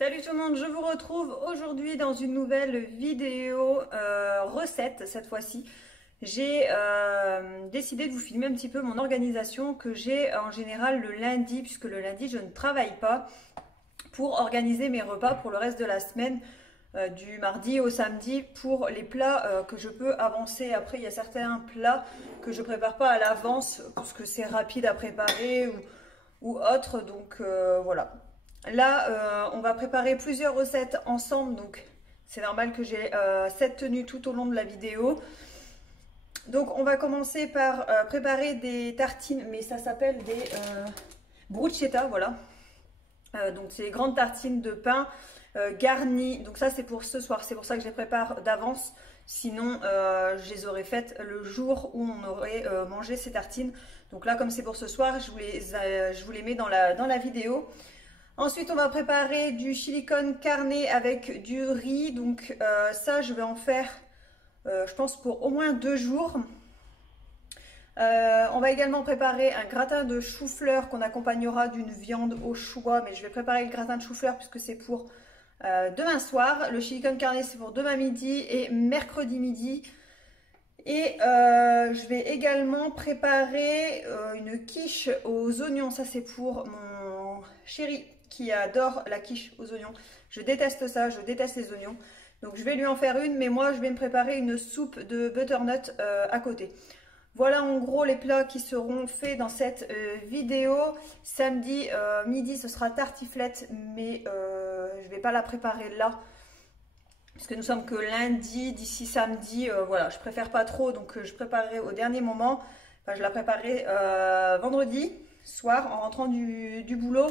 Salut tout le monde, je vous retrouve aujourd'hui dans une nouvelle vidéo recette cette fois-ci. J'ai décidé de vous filmer un petit peu mon organisation que j'ai en général le lundi, puisque le lundi je ne travaille pas, pour organiser mes repas pour le reste de la semaine, du mardi au samedi, pour les plats que je peux avancer. Après il y a certains plats que je prépare pas à l'avance parce que c'est rapide à préparer ou autre, donc voilà. Là, on va préparer plusieurs recettes ensemble, donc c'est normal que j'ai cette tenue tout au long de la vidéo. Donc on va commencer par préparer des tartines, mais ça s'appelle des bruschetta, voilà. Donc c'est des grandes tartines de pain garnies. Donc ça c'est pour ce soir, c'est pour ça que je les prépare d'avance. Sinon je les aurais faites le jour où on aurait mangé ces tartines. Donc là comme c'est pour ce soir, je vous les mets dans la vidéo. Ensuite, on va préparer du chili con carne avec du riz. Donc ça, je vais en faire, je pense, pour au moins 2 jours. On va également préparer un gratin de chou-fleur qu'on accompagnera d'une viande au choix. Mais je vais préparer le gratin de chou-fleur puisque c'est pour demain soir. Le chili con carne, c'est pour demain midi et mercredi midi. Et je vais également préparer une quiche aux oignons. Ça, c'est pour mon chéri qui adore la quiche aux oignons. Je déteste ça, je déteste les oignons. Donc je vais lui en faire une, mais moi je vais me préparer une soupe de butternut à côté. Voilà en gros les plats qui seront faits dans cette vidéo. Samedi midi ce sera tartiflette, mais je ne vais pas la préparer là. Parce que nous sommes que lundi, d'ici samedi, voilà, je préfère pas trop, donc je préparerai au dernier moment. Enfin, je la préparerai vendredi soir en rentrant du boulot.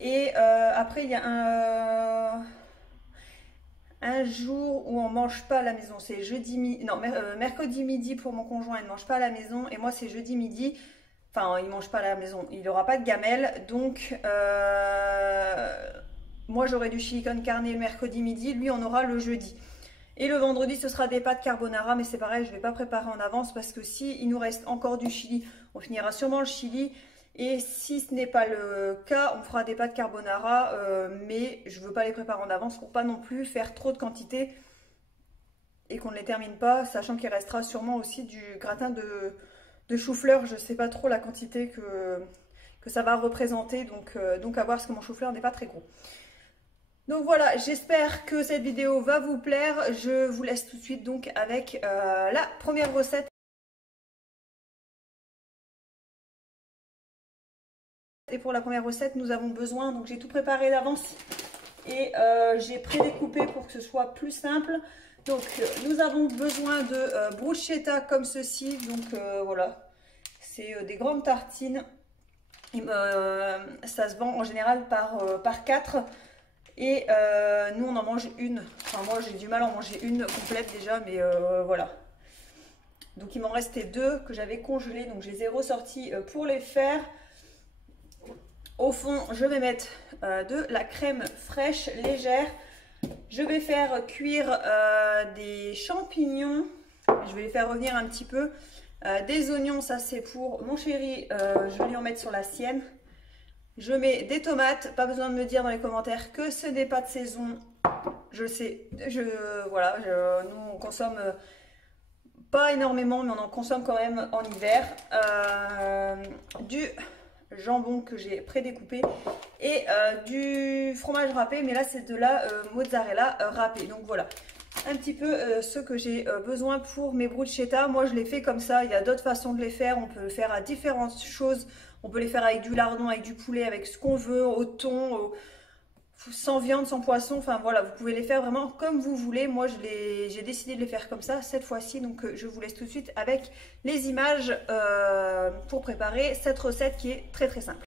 Et après, il y a un jour où on mange pas à la maison. C'est mercredi midi pour mon conjoint, il ne mange pas à la maison. Et moi, c'est jeudi midi. Enfin, il ne mange pas à la maison. Il n'aura pas de gamelle. Donc, moi, j'aurai du chili con carne le mercredi midi. Lui, on aura le jeudi. Et le vendredi, ce sera des pâtes carbonara. Mais c'est pareil, je ne vais pas préparer en avance parce que si il nous reste encore du chili, on finira sûrement le chili. Et si ce n'est pas le cas, on fera des pâtes carbonara, mais je ne veux pas les préparer en avance pour pas non plus faire trop de quantité et qu'on ne les termine pas, sachant qu'il restera sûrement aussi du gratin de chou-fleur. Je ne sais pas trop la quantité que ça va représenter, donc à voir parce que mon chou-fleur n'est pas très gros. Donc voilà, j'espère que cette vidéo va vous plaire. Je vous laisse tout de suite donc avec la première recette. Et pour la première recette, nous avons besoin, donc j'ai tout préparé d'avance et j'ai prédécoupé pour que ce soit plus simple. Donc nous avons besoin de bruschetta comme ceci, donc voilà, c'est des grandes tartines. Et, ça se vend en général par 4 et nous on en mange une. Enfin moi j'ai du mal à en manger une complète déjà, mais voilà. Donc il m'en restait 2 que j'avais congelées, donc je les ai ressorties pour les faire. Au fond, je vais mettre de la crème fraîche légère. Je vais faire cuire des champignons. Je vais les faire revenir un petit peu. Des oignons, ça c'est pour mon chéri. Je vais lui en mettre sur la sienne. Je mets des tomates. Pas besoin de me dire dans les commentaires que ce n'est pas de saison. Je sais. Voilà, nous on consomme pas énormément, mais on en consomme quand même en hiver. Du jambon que j'ai prédécoupé et du fromage râpé, mais là c'est de la mozzarella râpée. Donc voilà un petit peu ce que j'ai besoin pour mes bruschetta. Moi je les fais comme ça, il y a d'autres façons de les faire, on peut le faire à différentes choses, on peut les faire avec du lardon, avec du poulet, avec ce qu'on veut, au thon, sans viande, sans poisson, enfin voilà, vous pouvez les faire vraiment comme vous voulez. Moi j'ai décidé de les faire comme ça cette fois-ci, donc je vous laisse tout de suite avec les images pour préparer cette recette qui est très très simple.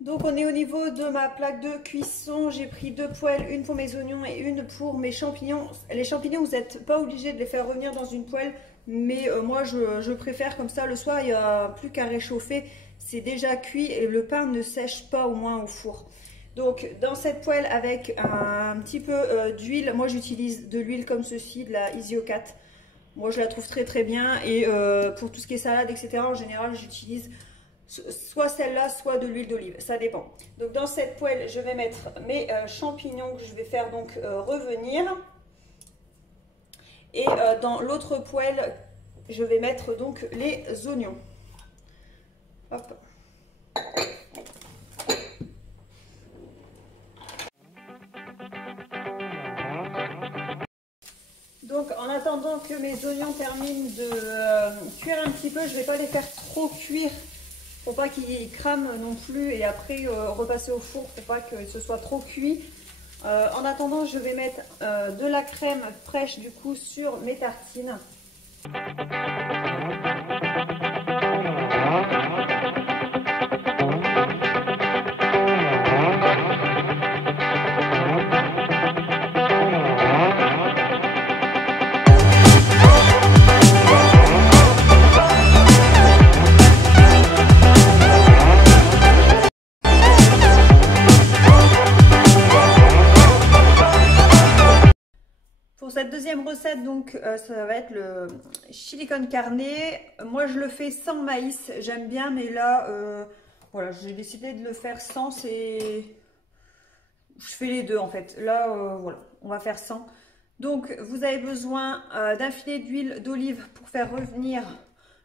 Donc on est au niveau de ma plaque de cuisson, j'ai pris 2 poêles, une pour mes oignons et une pour mes champignons. Les champignons, vous n'êtes pas obligé de les faire revenir dans une poêle, mais moi je préfère comme ça, le soir il n'y a plus qu'à réchauffer, c'est déjà cuit et le pain ne sèche pas au moins au four. Donc dans cette poêle avec un petit peu d'huile, moi j'utilise de l'huile comme ceci, de la Isiocat. Moi je la trouve très très bien et pour tout ce qui est salade etc. en général j'utilise soit celle-là, soit de l'huile d'olive, ça dépend. Donc dans cette poêle, je vais mettre mes champignons que je vais faire donc revenir. Et dans l'autre poêle, je vais mettre donc les oignons. Hop. Donc en attendant que mes oignons terminent de cuire un petit peu, je ne vais pas les faire trop cuire pour pas qu'ils crament non plus et après repasser au four pour pas que ce soit trop cuit. En attendant, je vais mettre de la crème fraîche du coup sur mes tartines. Cette deuxième recette, donc, ça va être le chili con carne. Moi, je le fais sans maïs. J'aime bien, mais là, voilà, j'ai décidé de le faire sans. Je fais les deux, en fait. Là, voilà, on va faire sans. Donc, vous avez besoin d'un filet d'huile d'olive pour faire revenir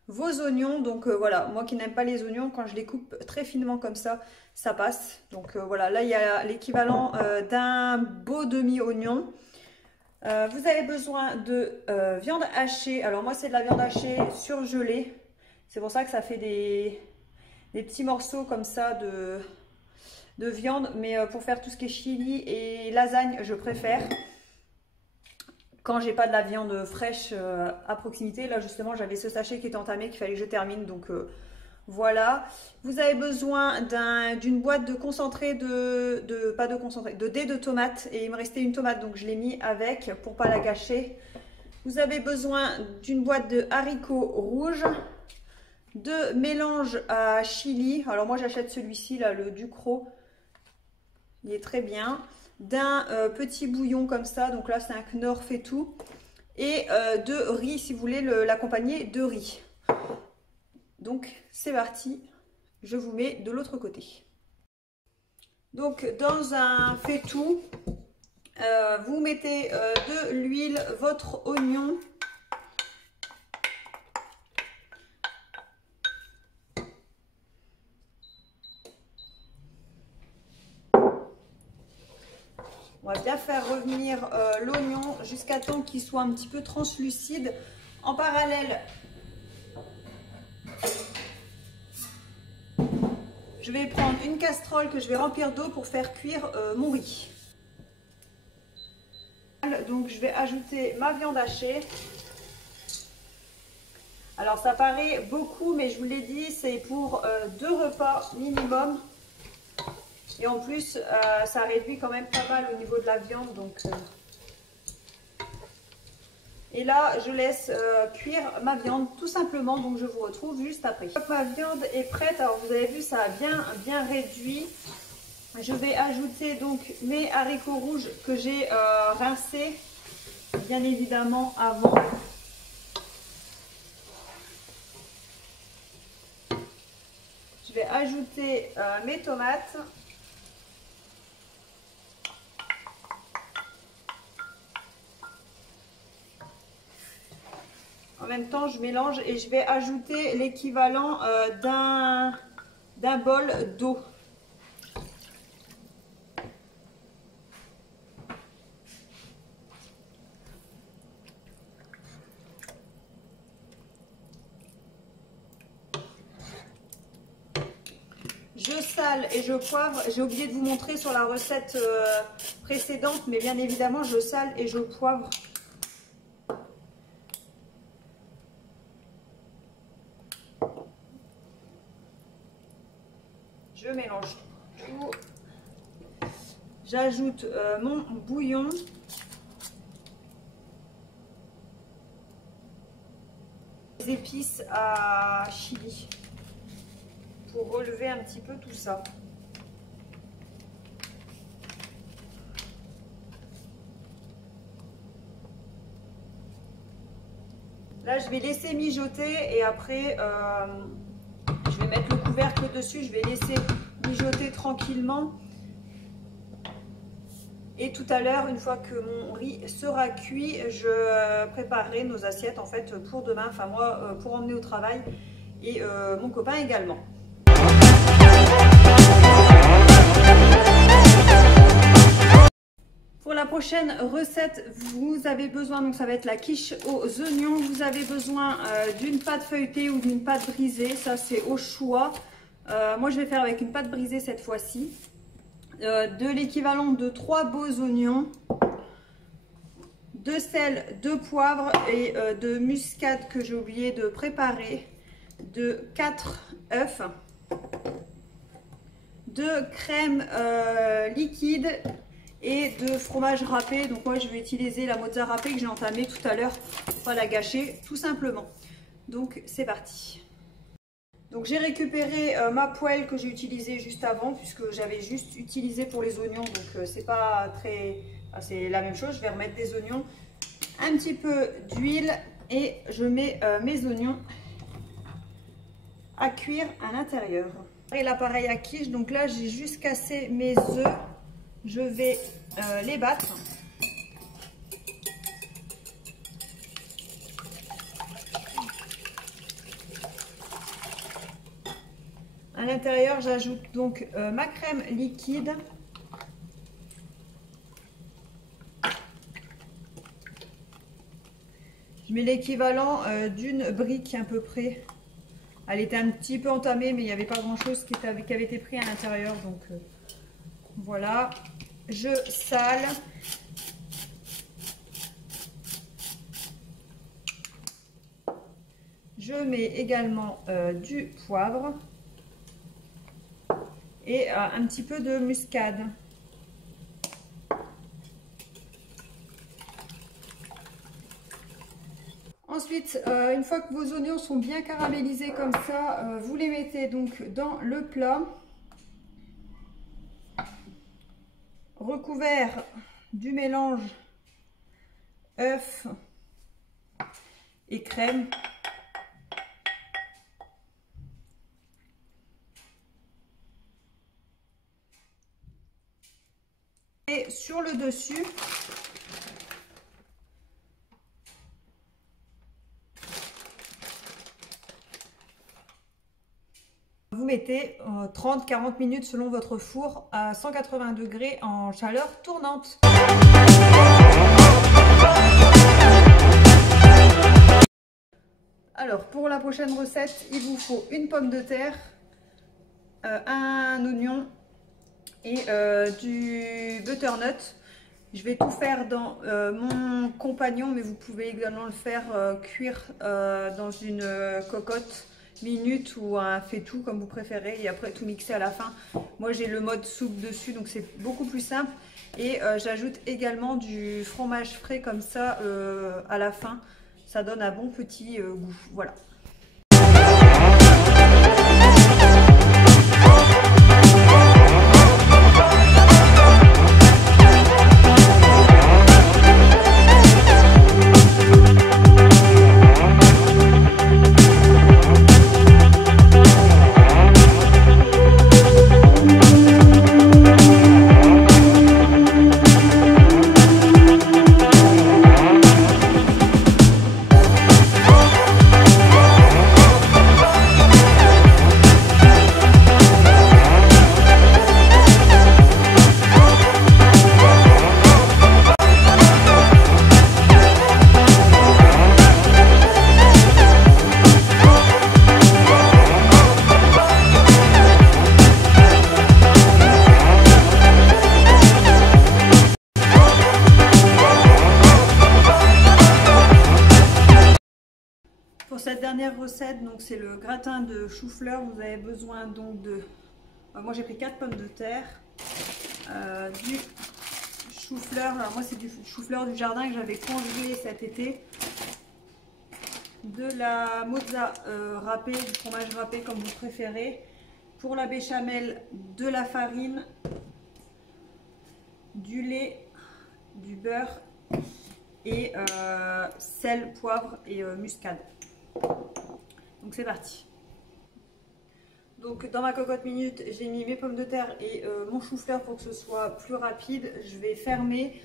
vos oignons. Donc, voilà, moi qui n'aime pas les oignons, quand je les coupe très finement comme ça, ça passe. Donc, voilà, là, il y a l'équivalent d'un beau demi-oignon. Vous avez besoin de viande hachée. Alors moi c'est de la viande hachée surgelée. C'est pour ça que ça fait des petits morceaux comme ça de viande. Mais pour faire tout ce qui est chili et lasagne, je préfère quand j'ai pas de la viande fraîche à proximité. Là justement j'avais ce sachet qui était entamé qu'il fallait que je termine. Donc voilà. Vous avez besoin d'une boîte de concentré de dés de tomates. Et il me restait une tomate, donc je l'ai mis avec pour pas la gâcher. Vous avez besoin d'une boîte de haricots rouges, de mélange à chili. Alors moi j'achète celui-ci là, le Ducros. Il est très bien. D'un petit bouillon comme ça. Donc là c'est un Knorr fait tout. Et de riz si vous voulez l'accompagner de riz. Donc c'est parti, je vous mets de l'autre côté. Donc dans un fait-tout, vous mettez de l'huile, votre oignon, on va bien faire revenir l'oignon jusqu'à temps qu'il soit un petit peu translucide. En parallèle, je vais prendre une casserole que je vais remplir d'eau pour faire cuire mon riz. Donc je vais ajouter ma viande hachée. Alors ça paraît beaucoup, mais je vous l'ai dit, c'est pour 2 repas minimum. Et en plus, ça réduit quand même pas mal au niveau de la viande. Donc, et là, je laisse cuire ma viande tout simplement. Donc je vous retrouve juste après. Ma viande est prête. Alors vous avez vu, ça a bien réduit. Je vais ajouter donc mes haricots rouges que j'ai rincés, bien évidemment, avant. Je vais ajouter mes tomates. En même temps, je mélange et je vais ajouter l'équivalent d'un bol d'eau. Je sale et je poivre. J'ai oublié de vous montrer sur la recette précédente, mais bien évidemment, je sale et je poivre. Je mélange tout. J'ajoute mon bouillon. Des épices à chili pour relever un petit peu tout ça. Là, je vais laisser mijoter et après, je vais mettre le couvercle. couvercle dessus, je vais laisser mijoter tranquillement. Et tout à l'heure, une fois que mon riz sera cuit, je préparerai nos assiettes en fait pour demain, enfin moi pour emmener au travail et mon copain également. Pour la prochaine recette, vous avez besoin, donc ça va être la quiche aux oignons, vous avez besoin d'une pâte feuilletée ou d'une pâte brisée, ça c'est au choix. Moi je vais faire avec une pâte brisée cette fois-ci. De l'équivalent de 3 beaux oignons, de sel, de poivre et de muscade que j'ai oublié de préparer, de 4 œufs, de crème liquide et de fromage râpé. Donc moi je vais utiliser la mozzarella râpée que j'ai entamée tout à l'heure pour pas la gâcher tout simplement. Donc c'est parti. Donc j'ai récupéré ma poêle que j'ai utilisée juste avant puisque j'avais juste utilisé pour les oignons, donc c'est pas très... c'est la même chose. Je vais remettre des oignons, un petit peu d'huile et je mets mes oignons à cuire à l'intérieur. Et l'appareil à quiche, donc là j'ai juste cassé mes œufs, je vais les battre. À l'intérieur, j'ajoute donc ma crème liquide. Je mets l'équivalent d'une brique à peu près. Elle était un petit peu entamée, mais il n'y avait pas grand chose qui avait été pris à l'intérieur. Donc voilà, je sale. Je mets également du poivre. Et un petit peu de muscade. Ensuite, une fois que vos oignons sont bien caramélisés comme ça, vous les mettez donc dans le plat, recouvert du mélange œuf et crème. Et sur le dessus, vous mettez 30-40 minutes selon votre four à 180 degrés en chaleur tournante. Alors pour la prochaine recette, il vous faut une pomme de terre, un oignon et du butternut. Je vais tout faire dans mon compagnon, mais vous pouvez également le faire cuire dans une cocotte minute ou un faitout comme vous préférez et après tout mixer à la fin. Moi j'ai le mode soupe dessus, donc c'est beaucoup plus simple. Et j'ajoute également du fromage frais comme ça à la fin. Ça donne un bon petit goût. Voilà. Pour cette dernière recette, donc c'est le gratin de chou-fleur. Vous avez besoin donc de, moi j'ai pris 4 pommes de terre, du chou-fleur. Alors moi c'est du chou-fleur du jardin que j'avais congelé cet été, de la mozza râpée, du fromage râpé comme vous préférez. Pour la béchamel, de la farine, du lait, du beurre et sel, poivre et muscade. Donc c'est parti. Donc dans ma cocotte minute, j'ai mis mes pommes de terre et mon chou-fleur pour que ce soit plus rapide. Je vais fermer,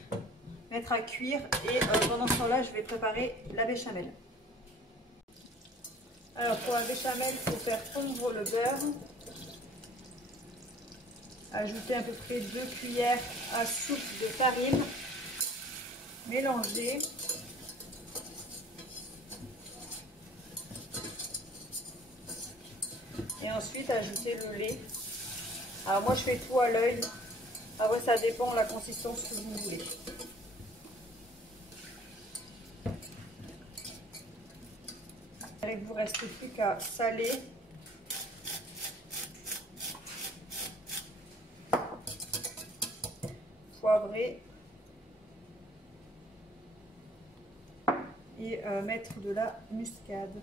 mettre à cuire et pendant ce temps-là, je vais préparer la béchamel. Alors pour la béchamel, il faut faire fondre le beurre. Ajouter à peu près 2 cuillères à soupe de farine. Mélanger. Et ensuite ajouter le lait. Alors moi je fais tout à l'œil. Après ça dépend de la consistance que vous voulez. Il ne vous reste plus qu'à saler. Poivrer. Et mettre de la muscade.